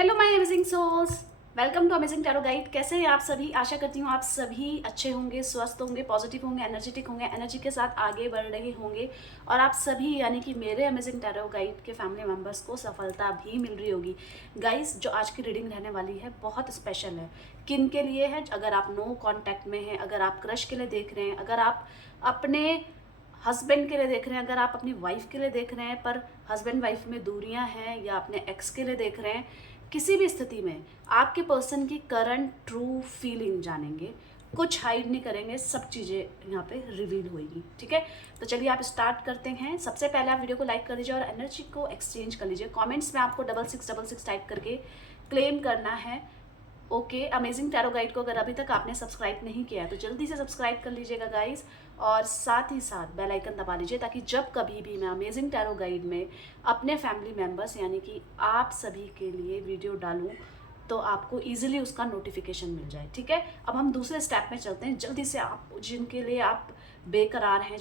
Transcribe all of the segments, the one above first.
Hello my amazing souls, welcome to amazing tarot guide. कैसे हैं आप सभी? आशा करती हूँ आप सभी अच्छे होंगे, स्वस्थ होंगे, पॉजिटिव होंगे, एनर्जेटिक होंगे, एनर्जी के साथ आगे बढ़ रहे होंगे और आप सभी यानी कि मेरे अमेजिंग टैरो गाइड के फैमिली मेम्बर्स को सफलता भी मिल रही होगी। गाइस, जो आज की रीडिंग रहने वाली है बहुत स्पेशल है। किन के लिए है? अगर आप नो कॉन्टैक्ट में हैं, अगर आप क्रश के लिए देख रहे हैं, अगर आप अपने हस्बैंड के लिए देख रहे हैं, अगर आप अपनी वाइफ के लिए देख रहे हैं पर हस्बैंड वाइफ में दूरियां हैं, या अपने एक्स के लिए देख रहे हैं, किसी भी स्थिति में आपके पर्सन की करंट ट्रू फीलिंग जानेंगे। कुछ हाइड नहीं करेंगे, सब चीज़ें यहाँ पे रिवील होगी। ठीक है, तो चलिए आप स्टार्ट करते हैं। सबसे पहले आप वीडियो को लाइक कर दीजिए और एनर्जी को एक्सचेंज कर लीजिए। कमेंट्स में आपको 6666 टाइप करके क्लेम करना है। ओके, अमेजिंग टैरो गाइड को अगर अभी तक आपने सब्सक्राइब नहीं किया है तो जल्दी से सब्सक्राइब कर लीजिएगा गाइस, और साथ ही साथ बेल आइकन दबा लीजिए ताकि जब कभी भी मैं अमेजिंग टैरो गाइड में अपने फैमिली मेम्बर्स यानी कि आप सभी के लिए वीडियो डालूं तो आपको इजीली उसका नोटिफिकेशन मिल जाए। ठीक है, अब हम दूसरे स्टेप में चलते हैं। जल्दी से आप जिनके लिए आप बेकरार हैं,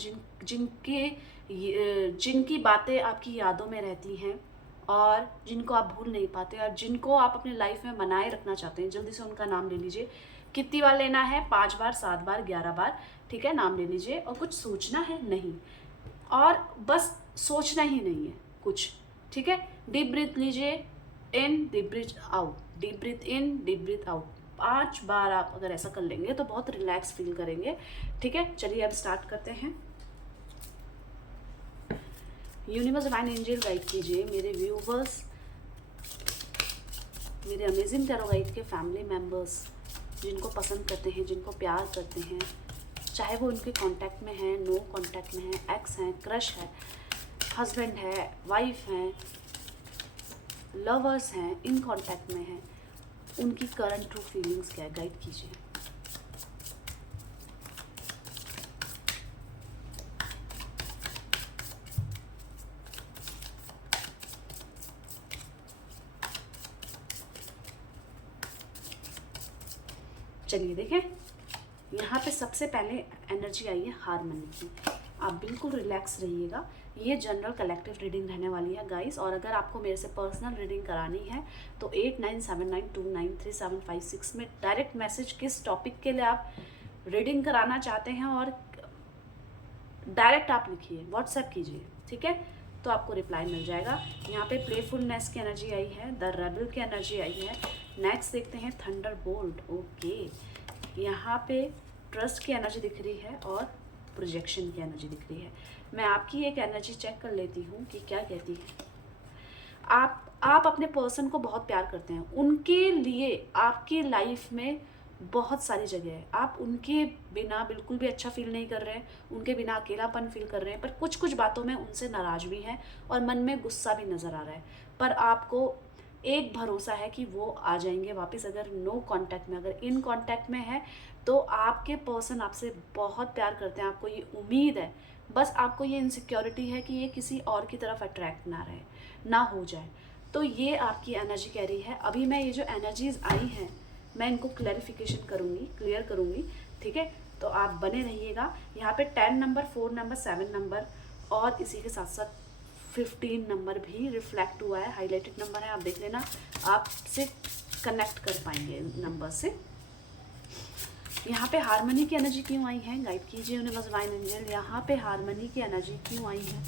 जिनकी बातें आपकी यादों में रहती हैं और जिनको आप भूल नहीं पाते और जिनको आप अपनी लाइफ में बनाए रखना चाहते हैं, जल्दी से उनका नाम ले लीजिए। कितनी बार लेना है? 5 बार, 7 बार, 11 बार। ठीक है, नाम ले लीजिए और कुछ सोचना है नहीं, और बस सोचना ही नहीं है कुछ। ठीक है, डीप ब्रीथ लीजिए, in, deep breath out, deep breath in, deep breath out. 5 बार आप अगर ऐसा कर लेंगे तो बहुत रिलैक्स फील करेंगे। ठीक है, चलिए अब स्टार्ट करते हैं। यूनिवर्स डिवाइन एंजल गाइड कीजिए मेरे व्यूवर्स, मेरे अमेजिंग टैरो गाइड के फैमिली मेम्बर्स, जिनको पसंद करते हैं, जिनको प्यार करते हैं, चाहे वो उनके कांटेक्ट में हैं, नो कांटेक्ट में हैं, एक्स हैं, क्रश है, हस्बैंड है, वाइफ हैं, लवर्स हैं, इन कांटेक्ट में हैं, उनकी करंट ट्रू फीलिंग्स क्या है, गाइड कीजिए। चलिए देखें, यहाँ पे सबसे पहले एनर्जी आई है हारमनी की। आप बिल्कुल रिलैक्स रहिएगा। ये जनरल कलेक्टिव रीडिंग रहने वाली है गाइस, और अगर आपको मेरे से पर्सनल रीडिंग करानी है तो 8979293756 में डायरेक्ट मैसेज किस टॉपिक के लिए आप रीडिंग कराना चाहते हैं और डायरेक्ट आप लिखिए, व्हाट्सएप कीजिए। ठीक है, तो आपको रिप्लाई मिल जाएगा। यहाँ पे प्लेफुलनेस की एनर्जी आई है, द रेबल की एनर्जी आई है। नेक्स्ट देखते हैं थंडर बोल्ट। ओके, यहाँ पे ट्रस्ट की एनर्जी दिख रही है और प्रोजेक्शन की एनर्जी दिख रही है। मैं आपकी एक एनर्जी चेक कर लेती हूँ कि क्या कहती है। आप अपने पर्सन को बहुत प्यार करते हैं, उनके लिए आपकी लाइफ में बहुत सारी जगह है। आप उनके बिना बिल्कुल भी अच्छा फील नहीं कर रहे हैं, उनके बिना अकेलापन फील कर रहे हैं, पर कुछ कुछ बातों में उनसे नाराज भी हैं और मन में गुस्सा भी नज़र आ रहा है। पर आपको एक भरोसा है कि वो आ जाएंगे वापस। अगर नो कांटेक्ट में, अगर इन कांटेक्ट में है तो आपके पर्सन आपसे बहुत प्यार करते हैं, आपको ये उम्मीद है। बस आपको ये इनसिक्योरिटी है कि ये किसी और की तरफ अट्रैक्ट ना रहे, ना हो जाए। तो ये आपकी एनर्जी कह रही है। अभी मैं ये जो एनर्जीज आई हैं मैं इनको क्लैरिफिकेशन करूँगी, क्लियर करूँगी। ठीक है, तो आप बने रहिएगा। यहाँ पे 10 नंबर, 4 नंबर, 7 नंबर और इसी के साथ साथ 15 नंबर भी रिफ्लेक्ट हुआ है, हाईलाइटेड नंबर है। आप देख लेना, आपसे कनेक्ट कर पाएंगे नंबर से। यहाँ पे हारमनी की एनर्जी क्यों आई है, गाइड कीजिए यूनिवर्स डिवाइन एंजल। यहाँ पे हारमनी की एनर्जी क्यों आई है,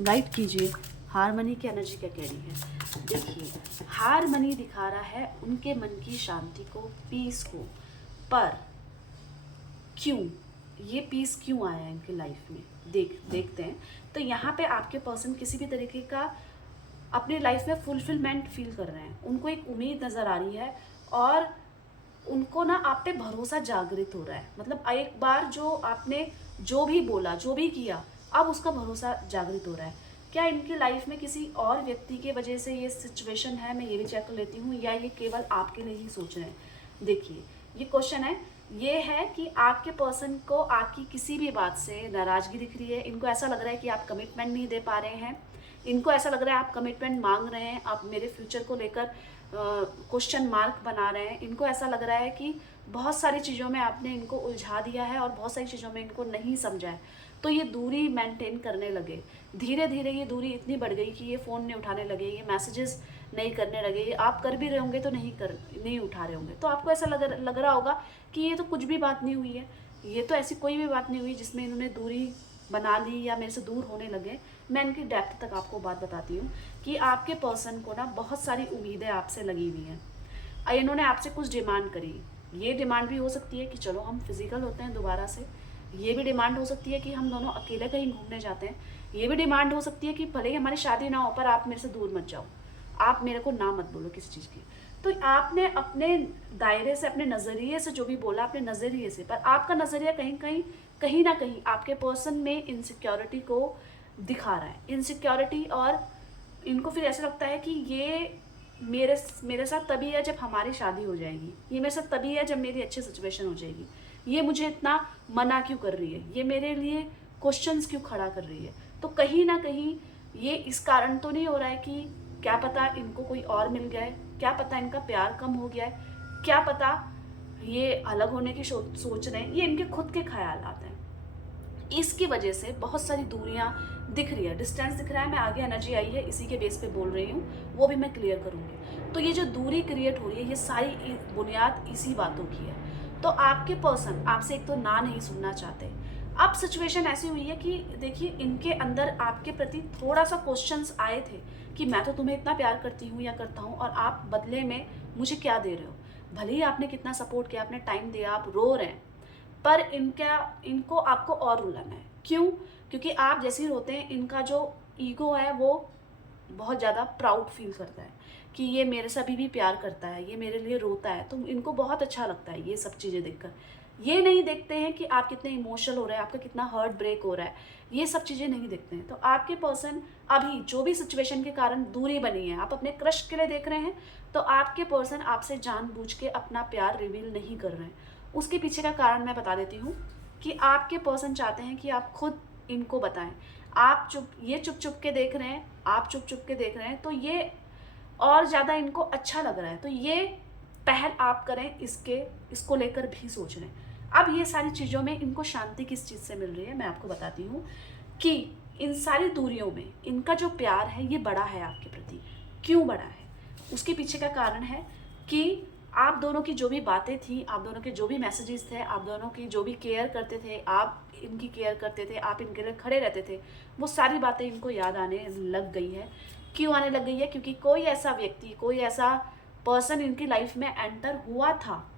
गाइड कीजिए। हारमनी की एनर्जी क्या कह रही है? देखिए, हारमनी दिखा रहा है उनके मन की शांति को, पीस को। पर क्यों ये पीस क्यों आया है इनकी लाइफ में, देखते हैं। तो यहाँ पे आपके पर्सन किसी भी तरीके का अपनी लाइफ में फुलफिलमेंट फील कर रहे हैं, उनको एक उम्मीद नज़र आ रही है और उनको ना आप पे भरोसा जागृत हो रहा है। मतलब एक बार जो आपने जो भी बोला, जो भी किया, अब उसका भरोसा जागृत हो रहा है। क्या इनकी लाइफ में किसी और व्यक्ति की वजह से ये सिचुएशन है, मैं ये भी चेक कर लेती हूँ, या ये केवल आपके लिए ही सोच रहे हैं? देखिए, ये क्वेश्चन है, ये है कि आपके पर्सन को आपकी किसी भी बात से नाराज़गी दिख रही है। इनको ऐसा लग रहा है कि आप कमिटमेंट नहीं दे पा रहे हैं, इनको ऐसा लग रहा है आप कमिटमेंट मांग रहे हैं, आप मेरे फ्यूचर को लेकर क्वेश्चन मार्क बना रहे हैं। इनको ऐसा लग रहा है कि बहुत सारी चीज़ों में आपने इनको उलझा दिया है और बहुत सारी चीज़ों में इनको नहीं समझा है, तो ये दूरी मेंटेन करने लगे। धीरे धीरे ये दूरी इतनी बढ़ गई कि ये फ़ोन नहीं उठाने लगे, ये मैसेजेस नहीं करने लगे, आप कर भी रहे होंगे तो नहीं उठा रहे होंगे, तो आपको ऐसा लग रहा होगा कि ये तो कुछ भी बात नहीं हुई है, ये तो ऐसी कोई भी बात नहीं हुई जिसमें इन्होंने दूरी बना ली या मेरे से दूर होने लगे। मैं इनकी डेप्थ तक आपको बात बताती हूँ कि आपके पर्सन को ना बहुत सारी उम्मीदें आपसे लगी हुई हैं। इन्होंने आपसे कुछ डिमांड करी, ये डिमांड भी हो सकती है कि चलो हम फिजिकल होते हैं दोबारा से, ये भी डिमांड हो सकती है कि हम दोनों अकेले कहीं घूमने जाते हैं, ये भी डिमांड हो सकती है कि भले ही हमारी शादी ना हो पर आप मेरे से दूर मत जाओ, आप मेरे को ना मत बोलो किसी चीज़ की। तो आपने अपने दायरे से, अपने नज़रिए से जो भी बोला, अपने नज़रिए से, पर आपका नज़रिया कहीं ना कहीं आपके पर्सन में इनसिक्योरिटी को दिखा रहा है, इनसिक्योरिटी। और इनको फिर ऐसा लगता है कि ये मेरे साथ तभी है जब हमारी शादी हो जाएगी, ये मेरे साथ तभी है जब मेरी अच्छी सिचुएशन हो जाएगी, ये मुझे इतना मना क्यों कर रही है, ये मेरे लिए क्वेश्चंस क्यों खड़ा कर रही है। तो कहीं ना कहीं ये इस कारण तो नहीं हो रहा है कि क्या पता इनको कोई और मिल गया है, क्या पता इनका प्यार कम हो गया है, क्या पता ये अलग होने की सोच रहे हैं, ये इनके खुद के ख्याल आते हैं। इसकी वजह से बहुत सारी दूरियां दिख रही है, डिस्टेंस दिख रहा है। मैं आगे एनर्जी आई है इसी के बेस पे बोल रही हूँ, वो भी मैं क्लियर करूँगी। तो ये जो दूरी क्रिएट हो रही है, ये सारी बुनियाद इसी बातों की है। तो आपके पर्सन आपसे एक तो ना नहीं सुनना चाहते। अब सिचुएशन ऐसी हुई है कि देखिए, इनके अंदर आपके प्रति थोड़ा सा क्वेश्चंस आए थे कि मैं तो तुम्हें इतना प्यार करती हूँ या करता हूँ और आप बदले में मुझे क्या दे रहे हो। भले ही आपने कितना सपोर्ट किया, आपने टाइम दिया, आप रो रहे हैं, पर इनको आपको और रुलाना है। क्यों? क्योंकि आप जैसे ही रोते हैं, इनका जो ईगो है वो बहुत ज़्यादा प्राउड फील करता है कि ये मेरे से अभी भी प्यार करता है, ये मेरे लिए रोता है, तो इनको बहुत अच्छा लगता है ये सब चीज़ें देखकर। ये नहीं देखते हैं कि आप कितने इमोशनल हो रहे हैं, आपका कितना हार्ट ब्रेक हो रहा है, ये सब चीज़ें नहीं देखते हैं। तो आपके पर्सन अभी जो भी सिचुएशन के कारण दूरी बनी है, आप अपने क्रश के लिए देख रहे हैं, तो आपके पर्सन आपसे जानबूझ के अपना प्यार रिवील नहीं कर रहे हैं। उसके पीछे का कारण मैं बता देती हूँ कि आपके पर्सन चाहते हैं कि आप खुद इनको बताएं। आप चुप चुप के देख रहे हैं, आप चुप चुप के देख रहे हैं, तो ये और ज़्यादा इनको अच्छा लग रहा है, तो ये पहल आप करें, इसको लेकर भी सोच रहे हैं। अब ये सारी चीज़ों में इनको शांति किस चीज़ से मिल रही है, मैं आपको बताती हूँ कि इन सारी दूरियों में इनका जो प्यार है ये बड़ा है आपके प्रति। क्यों बड़ा है? उसके पीछे का कारण है कि आप दोनों की जो भी बातें थी, आप दोनों के जो भी मैसेजेस थे, आप दोनों की जो भी केयर करते थे, आप इनकी केयर करते थे, आप इनके लिए खड़े रहते थे, वो सारी बातें इनको याद आने लग गई है। क्यों आने लग गई है? क्योंकि कोई ऐसा व्यक्ति, कोई ऐसा पर्सन इनकी लाइफ में एंटर हुआ था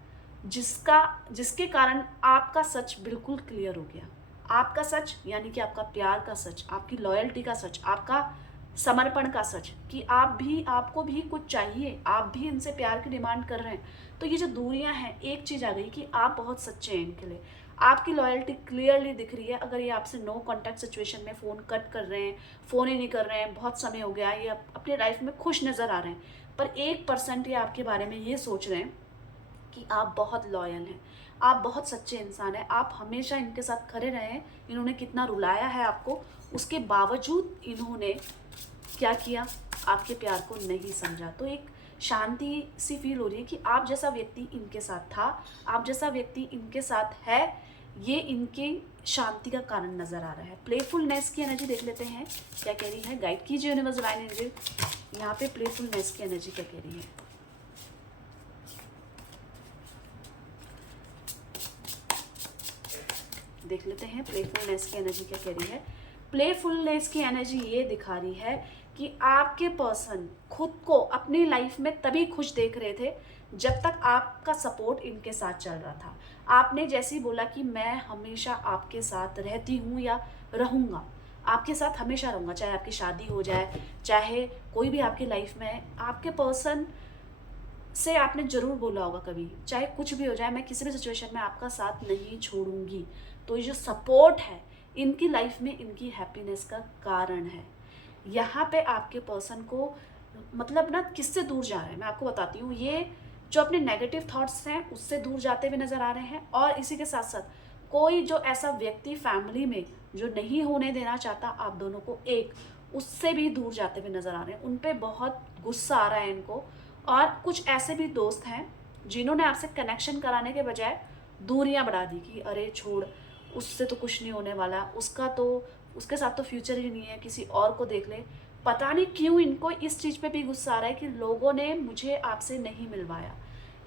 जिसके कारण आपका सच बिल्कुल क्लियर हो गया। आपका सच यानी कि आपका प्यार का सच, आपकी लॉयल्टी का सच, आपका समर्पण का सच, कि आपको भी कुछ चाहिए, आप भी इनसे प्यार की डिमांड कर रहे हैं। तो ये जो दूरियां हैं, एक चीज़ आ गई कि आप बहुत सच्चे हैं इनके लिए, आपकी लॉयल्टी क्लियरली दिख रही है। अगर ये आपसे नो कॉन्टैक्ट सिचुएशन में फ़ोन कट कर रहे हैं, फ़ोन ही नहीं कर रहे हैं, बहुत समय हो गया, ये अपनी लाइफ में खुश नज़र आ रहे हैं, पर 1% ये आपके बारे में ये सोच रहे हैं कि आप बहुत लॉयल हैं, आप बहुत सच्चे इंसान हैं, आप हमेशा इनके साथ खड़े रहे हैं। इन्होंने कितना रुलाया है आपको, उसके बावजूद इन्होंने क्या किया? आपके प्यार को नहीं समझा। तो एक शांति सी फील हो रही है कि आप जैसा व्यक्ति इनके साथ था, आप जैसा व्यक्ति इनके साथ है, ये इनके शांति का कारण नज़र आ रहा है। प्लेफुलनेस की एनर्जी देख लेते हैं क्या कह रही है। गाइड कीजिए यूनिवर्स डिवाइन एनर्जी, यहाँ पे प्लेफुलनेस की एनर्जी क्या कह रही है। देख लेते हैं प्लेफुलनेस की एनर्जी क्या कह रही है। प्लेफुलनेस की एनर्जी ये दिखा रही है कि आपके पर्सन खुद को अपनी लाइफ में तभी खुश देख रहे थे जब तक आपका सपोर्ट इनके साथ चल रहा था। आपने जैसे ही बोला कि मैं हमेशा आपके साथ रहती हूँ या रहूँगा, आपके साथ हमेशा रहूँगा, चाहे आपकी शादी हो जाए, चाहे कोई भी आपकी लाइफ में, आपके पर्सन से आपने ज़रूर बोला होगा कभी, चाहे कुछ भी हो जाए, मैं किसी भी सिचुएशन में आपका साथ नहीं छोड़ूंगी। तो ये जो सपोर्ट है इनकी लाइफ में, इनकी हैप्पीनेस का कारण है। यहाँ पे आपके पर्सन को मतलब ना किससे दूर जा रहे हैं मैं आपको बताती हूँ। ये जो अपने नेगेटिव थॉट्स हैं उससे दूर जाते हुए नज़र आ रहे हैं, और इसी के साथ साथ कोई जो ऐसा व्यक्ति फैमिली में जो नहीं होने देना चाहता आप दोनों को एक, उससे भी दूर जाते हुए नज़र आ रहे हैं। उन पर बहुत गुस्सा आ रहा है इनको। और कुछ ऐसे भी दोस्त हैं जिन्होंने आपसे कनेक्शन कराने के बजाय दूरियां बढ़ा दी कि अरे छोड़, उससे तो कुछ नहीं होने वाला, उसके साथ तो फ्यूचर ही नहीं है, किसी और को देख ले। पता नहीं क्यों इनको इस चीज़ पे भी गुस्सा आ रहा है कि लोगों ने मुझे आपसे नहीं मिलवाया।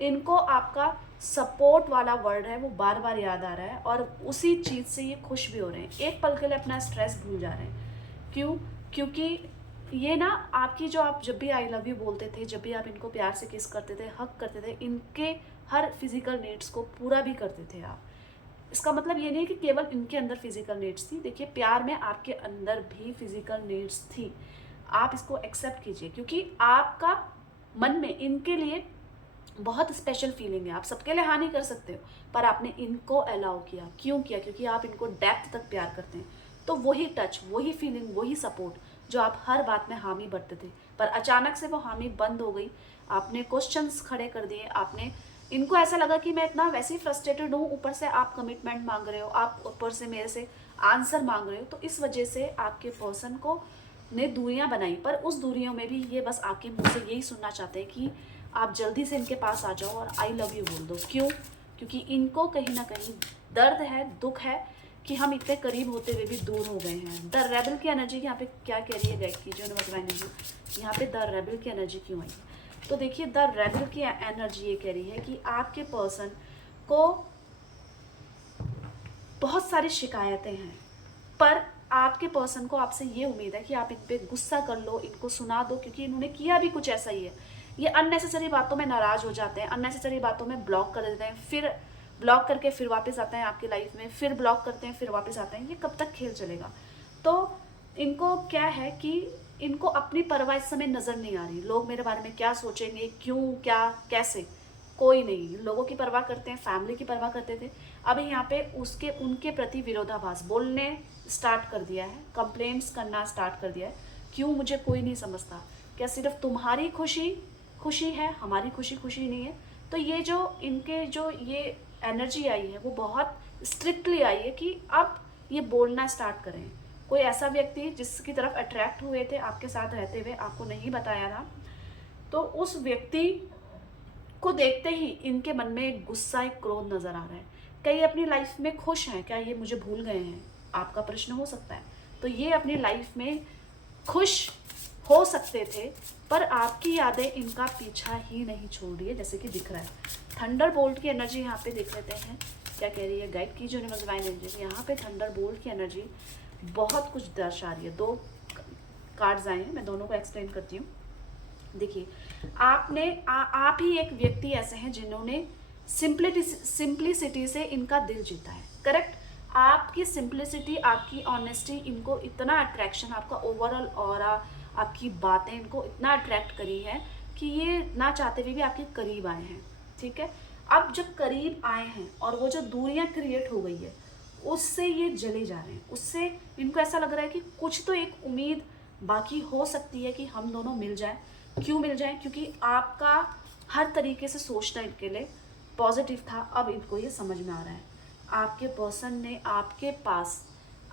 इनको आपका सपोर्ट वाला वर्ड है वो बार बार याद आ रहा है और उसी चीज़ से ये खुश भी हो रहे हैं। एक पल के लिए अपना स्ट्रेस भूल जा रहे हैं। क्यों? क्योंकि ये ना आपकी जो आप जब भी आई लव यू बोलते थे, जब भी आप इनको प्यार से किस करते थे, हक करते थे, इनके हर फिजिकल नीड्स को पूरा भी करते थे आप। इसका मतलब ये नहीं है कि केवल इनके अंदर फिजिकल नीड्स थी। देखिए, प्यार में आपके अंदर भी फिजिकल नीड्स थी। आप इसको एक्सेप्ट कीजिए, क्योंकि आपका मन में इनके लिए बहुत स्पेशल फीलिंग है। आप सबके लिए हाँ नहीं कर सकते हो, पर आपने इनको अलाउ किया। क्यों किया? क्योंकि आप इनको डेप्थ तक प्यार करते हैं। तो वही टच, वही फीलिंग, वही सपोर्ट जो आप हर बात में हामी भरते थे, पर अचानक से वो हामी बंद हो गई। आपने क्वेश्चंस खड़े कर दिए। आपने इनको ऐसा लगा कि मैं इतना वैसे ही फ्रस्ट्रेटेड हूँ, ऊपर से आप कमिटमेंट मांग रहे हो, आप ऊपर से मेरे से आंसर मांग रहे हो। तो इस वजह से आपके पर्सन को ने दूरियां बनाई, पर उस दूरियों में भी ये बस आपके मुंह से यही सुनना चाहते हैं कि आप जल्दी से इनके पास आ जाओ और आई लव यू बोल दो। क्यों? क्योंकि इनको कहीं ना कहीं दर्द है, दुख है कि हम इतने करीब होते हुए भी दूर हो गए हैं। द रेबल की एनर्जी यहाँ पे क्या कह रही है? गाइड कीजिए यूनिवर्सल एनर्जी। यहाँ पे द रेबल की एनर्जी क्यों आई है? तो देखिए, द रेबल की एनर्जी ये कह रही है कि आपके पर्सन को बहुत सारी शिकायतें हैं, पर आपके पर्सन को आपसे ये उम्मीद है कि आप इन पे गुस्सा कर लो, इनको सुना दो, क्योंकि इन्होंने किया भी कुछ ऐसा ही है। ये अननेसेसरी बातों में नाराज हो जाते हैं, अननेसेसरी बातों में ब्लॉक कर देते हैं, फिर ब्लॉक करके फिर वापस आते हैं आपकी लाइफ में, फिर ब्लॉक करते हैं, फिर वापस आते हैं। ये कब तक खेल चलेगा? तो इनको क्या है कि इनको अपनी परवाह इस समय नज़र नहीं आ रही। लोग मेरे बारे में क्या सोचेंगे, क्यों, क्या, कैसे, कोई नहीं। लोगों की परवाह करते हैं, फैमिली की परवाह करते थे। अभी यहाँ पे उसके उनके प्रति विरोधाभास बोलने स्टार्ट कर दिया है, कंप्लेंट्स करना स्टार्ट कर दिया है। क्यों मुझे कोई नहीं समझता? क्या सिर्फ तुम्हारी खुशी खुशी है, हमारी खुशी खुशी नहीं है? तो ये जो इनके जो ये एनर्जी आई है वो बहुत स्ट्रिक्टली आई है कि अब ये बोलना स्टार्ट करें। कोई ऐसा व्यक्ति जिसकी तरफ अट्रैक्ट हुए थे आपके साथ रहते हुए, आपको नहीं बताया था, तो उस व्यक्ति को देखते ही इनके मन में एक गुस्सा, एक क्रोध नजर आ रहा है। कई अपनी लाइफ में खुश हैं, क्या ये मुझे भूल गए हैं? आपका प्रश्न हो सकता है। तो ये अपनी लाइफ में खुश हो सकते थे, पर आपकी यादें इनका पीछा ही नहीं छोड़ रही है, जैसे कि दिख रहा है। थंडर बोल्ट की एनर्जी यहाँ पे देख लेते हैं क्या कह रही है। गाइड की जो यूनिवर्सल एनर्जी, यहाँ पे थंडर बोल्ट की एनर्जी बहुत कुछ दर्शा रही है। दो कार्ड्स आए हैं, मैं दोनों को एक्सप्लेन करती हूँ। देखिए, आप ही एक व्यक्ति ऐसे हैं जिन्होंने सिंप्लिसिटी से इनका दिल जीता है। करेक्ट? आपकी सिंप्लिसिटी, आपकी ऑनेस्टी इनको इतना अट्रैक्शन, आपका ओवरऑल ऑरा, आपकी बातें इनको इतना अट्रैक्ट करी है कि ये ना चाहते हुए भी आपके करीब आए हैं। ठीक है? अब जब करीब आए हैं और वो जो दूरियां क्रिएट हो गई है उससे ये जले जा रहे हैं। उससे इनको ऐसा लग रहा है कि कुछ तो एक उम्मीद बाकी हो सकती है कि हम दोनों मिल जाएं। क्यों मिल जाएं? क्योंकि आपका हर तरीके से सोचना इनके लिए पॉजिटिव था। अब इनको ये समझ में आ रहा है आपके पर्सन ने आपके पास,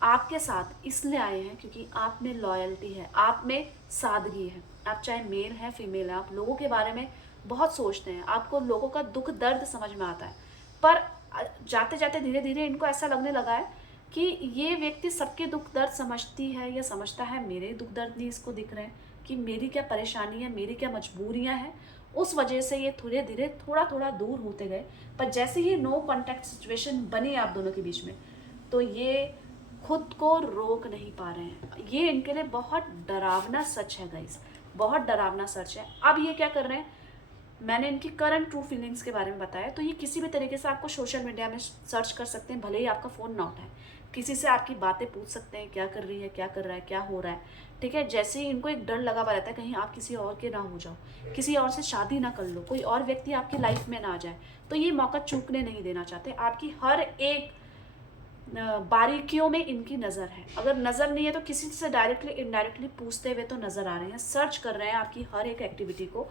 आपके साथ इसलिए आए हैं क्योंकि आप में लॉयल्टी है, आप में सादगी है। आप चाहे मेल है, फीमेल है, आप लोगों के बारे में बहुत सोचते हैं, आपको लोगों का दुख दर्द समझ में आता है। पर जाते जाते धीरे धीरे इनको ऐसा लगने लगा है कि ये व्यक्ति सबके दुख दर्द समझती है या समझता है, मेरे दुख दर्द नहीं इसको दिख रहे हैं कि मेरी क्या परेशानी है, मेरी क्या मजबूरियां हैं। उस वजह से ये धीरे धीरे थोड़ा थोड़ा दूर होते गए। पर जैसे ही नो कॉन्टैक्ट सिचुएशन बनी आप दोनों के बीच में, तो ये खुद को रोक नहीं पा रहे हैं। ये इनके लिए बहुत डरावना सच है गाइस, बहुत डरावना सच है। अब ये क्या कर रहे हैं, मैंने इनकी करंट ट्रू फीलिंग्स के बारे में बताया, तो ये किसी भी तरीके से आपको सोशल मीडिया में सर्च कर सकते हैं, भले ही आपका फ़ोन ना उठाए। किसी से आपकी बातें पूछ सकते हैं, क्या कर रही है, क्या कर रहा है, क्या हो रहा है। ठीक है? जैसे ही इनको एक डर लगा हुआ रहता है कहीं आप किसी और के ना हो जाओ, किसी और से शादी ना कर लो, कोई और व्यक्ति आपकी लाइफ में ना आ जाए, तो ये मौका चूकने नहीं देना चाहते। आपकी हर एक बारीकियों में इनकी नज़र है। अगर नज़र नहीं है तो किसी से डायरेक्टली इनडायरेक्टली पूछते हुए तो नज़र आ रहे हैं, सर्च कर रहे हैं आपकी हर एक एक्टिविटी को।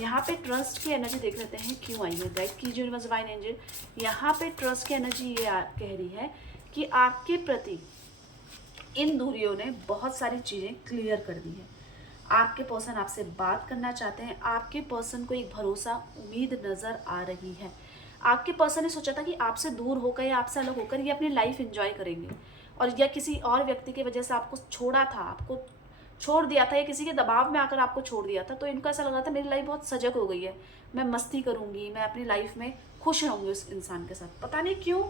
यहाँ पे ट्रस्ट की एनर्जी देख लेते हैं क्यों आई है। गाइड कीजिए यूनिवर्स डिवाइन एंजल। यहाँ पे ट्रस्ट की एनर्जी ये कह रही है कि आपके प्रति इन दूरियों ने बहुत सारी चीज़ें क्लियर कर दी है। आपके पर्सन आपसे बात करना चाहते हैं, आपके पर्सन को एक भरोसा, उम्मीद नज़र आ रही है। आपके पर्सन ने सोचा था कि आपसे दूर होकर या आपसे अलग होकर ये अपनी लाइफ एंजॉय करेंगे, और या किसी और व्यक्ति की वजह से आपको छोड़ा था, आपको छोड़ दिया था या किसी के दबाव में आकर आपको छोड़ दिया था, तो इनको ऐसा लगा था मेरी लाइफ बहुत सजग हो गई है, मैं मस्ती करूंगी, मैं अपनी लाइफ में खुश रहूंगी उस इंसान के साथ। पता नहीं क्यों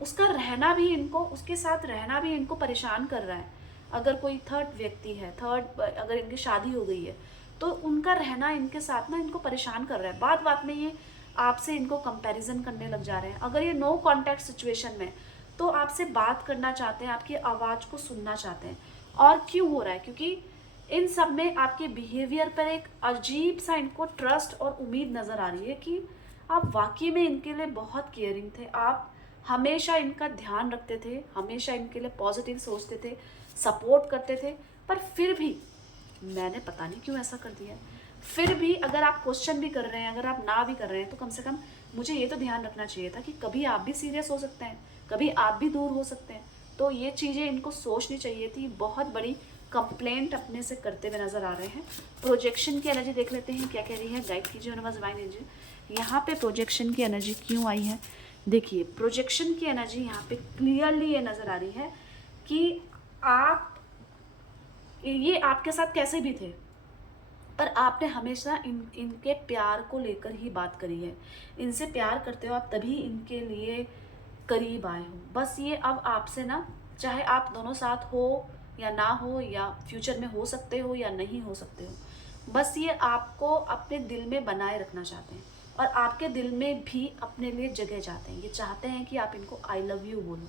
उसका रहना भी इनको, उसके साथ रहना भी इनको परेशान कर रहा है। अगर कोई थर्ड व्यक्ति है, अगर इनकी शादी हो गई है, तो उनका रहना इनके साथ ना इनको परेशान कर रहा है। बात बात में ये आपसे इनको कंपैरिजन करने लग जा रहे हैं। अगर ये नो कॉन्टैक्ट सिचुएशन में, तो आपसे बात करना चाहते हैं, आपकी आवाज़ को सुनना चाहते हैं। और क्यों हो रहा है? क्योंकि इन सब में आपके बिहेवियर पर एक अजीब सा इनको ट्रस्ट और उम्मीद नज़र आ रही है कि आप वाकई में इनके लिए बहुत केयरिंग थे, आप हमेशा इनका ध्यान रखते थे, हमेशा इनके लिए पॉजिटिव सोचते थे, सपोर्ट करते थे। पर फिर भी मैंने पता नहीं क्यों ऐसा कर दिया। फिर भी अगर आप क्वेश्चन भी कर रहे हैं, अगर आप ना भी कर रहे हैं, तो कम से कम मुझे ये तो ध्यान रखना चाहिए था कि कभी आप भी सीरियस हो सकते हैं, कभी आप भी दूर हो सकते हैं। तो ये चीज़ें इनको सोचनी चाहिए थी। बहुत बड़ी कंप्लेंट अपने से करते हुए नजर आ रहे हैं। प्रोजेक्शन की एनर्जी देख लेते हैं क्या कह रही है, गाइड कीजिए यूनिवर्स डिवाइन एनर्जी। यहाँ पे प्रोजेक्शन की एनर्जी क्यों आई है? देखिए, प्रोजेक्शन की एनर्जी यहाँ पे क्लियरली ये नजर आ रही है कि ये आपके साथ कैसे भी थे, पर आपने हमेशा इनके प्यार को लेकर ही बात करी है। इनसे प्यार करते हो आप, तभी इनके लिए करीब आए हो। बस ये अब आपसे ना, चाहे आप दोनों साथ हो या ना हो, या फ्यूचर में हो सकते हो या नहीं हो सकते हो, बस ये आपको अपने दिल में बनाए रखना चाहते हैं और आपके दिल में भी अपने लिए जगह चाहते हैं। ये चाहते हैं कि आप इनको आई लव यू बोलो।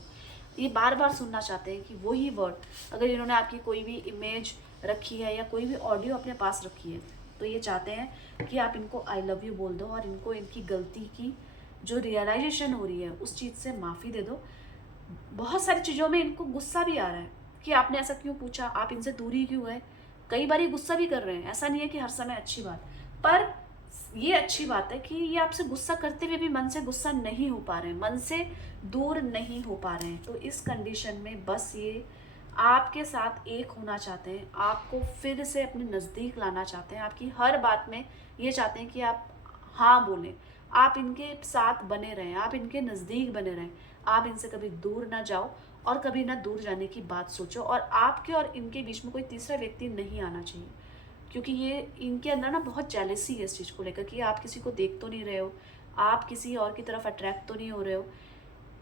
ये बार बार सुनना चाहते हैं कि वही वर्ड, अगर इन्होंने आपकी कोई भी इमेज रखी है या कोई भी ऑडियो अपने पास रखी है, तो ये चाहते हैं कि आप इनको आई लव यू बोल दो और इनको इनकी गलती की जो रियलाइजेशन हो रही है उस चीज़ से माफ़ी दे दो। बहुत सारी चीज़ों में इनको गुस्सा भी आ रहा है कि आपने ऐसा क्यों पूछा, आप इनसे दूरी क्यों है। कई बार ये गुस्सा भी कर रहे हैं, ऐसा नहीं है कि हर समय अच्छी बात, पर ये अच्छी बात है कि ये आपसे गुस्सा करते हुए भी मन से गुस्सा नहीं हो पा रहे हैं, मन से दूर नहीं हो पा रहे हैं। तो इस कंडीशन में बस ये आपके साथ एक होना चाहते हैं, आपको फिर से अपने नज़दीक लाना चाहते हैं। आपकी हर बात में ये चाहते हैं कि आप हाँ बोलें, आप इनके साथ बने रहें, आप इनके नज़दीक बने रहें, आप इनसे कभी दूर ना जाओ और कभी ना दूर जाने की बात सोचो। और आपके और इनके बीच में कोई तीसरा व्यक्ति नहीं आना चाहिए, क्योंकि ये इनके अंदर ना बहुत जेलसी है इस चीज़ को लेकर कि आप किसी को देख तो नहीं रहे हो, आप किसी और की तरफ अट्रैक्ट तो नहीं हो रहे हो।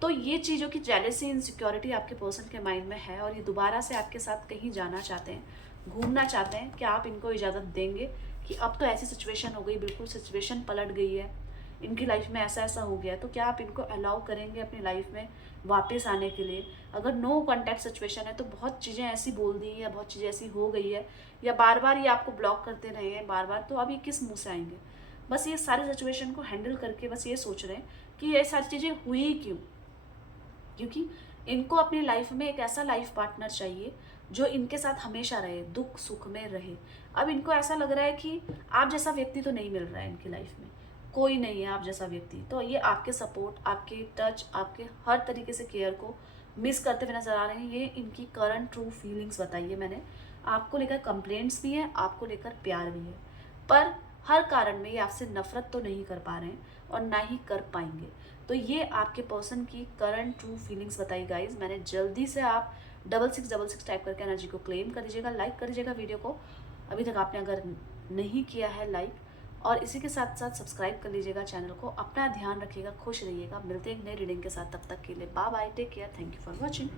तो ये चीज़ों की जेलसी, इनसिक्योरिटी आपके पर्सन के माइंड में है और ये दोबारा से आपके साथ कहीं जाना चाहते हैं, घूमना चाहते हैं। क्या आप इनको इजाज़त देंगे कि अब तो ऐसी सिचुएशन हो गई, बिल्कुल सिचुएशन पलट गई है, इनकी लाइफ में ऐसा ऐसा हो गया, तो क्या आप इनको अलाउ करेंगे अपनी लाइफ में वापस आने के लिए? अगर नो कॉन्टैक्ट सिचुएशन है तो बहुत चीज़ें ऐसी बोल दी या बहुत चीज़ें ऐसी हो गई है या बार बार ये आपको ब्लॉक करते रहे हैं बार बार, तो अब ये किस मुँह से आएंगे? बस ये सारी सिचुएशन को हैंडल करके बस ये सोच रहे हैं कि ये सारी चीज़ें हुई क्यों, क्योंकि इनको अपनी लाइफ में एक ऐसा लाइफ पार्टनर चाहिए जो इनके साथ हमेशा रहे, दुख सुख में रहे। अब इनको ऐसा लग रहा है कि आप जैसा व्यक्ति तो नहीं मिल रहा है इनकी लाइफ में, कोई नहीं है आप जैसा व्यक्ति। तो ये आपके सपोर्ट, आपके टच, आपके हर तरीके से केयर को मिस करते हुए नजर आ रहे हैं। ये इनकी करंट ट्रू फीलिंग्स बताइए मैंने। आपको लेकर कंप्लेंट्स भी हैं, आपको लेकर प्यार भी है, पर हर कारण में ये आपसे नफरत तो नहीं कर पा रहे हैं और ना ही कर पाएंगे। तो ये आपके पर्सन की करंट ट्रू फीलिंग्स बताई गाइज मैंने। जल्दी से आप 6666 टाइप करके एनर्जी को क्लेम कर दीजिएगा, लाइक कर दीजिएगा वीडियो को अभी तक आपने अगर नहीं किया है लाइक, और इसी के साथ साथ सब्सक्राइब कर लीजिएगा चैनल को। अपना ध्यान रखिएगा, खुश रहिएगा। मिलते हैं एक नई रीडिंग के साथ, तब तक के लिए bye bye, take care, thank you for watching.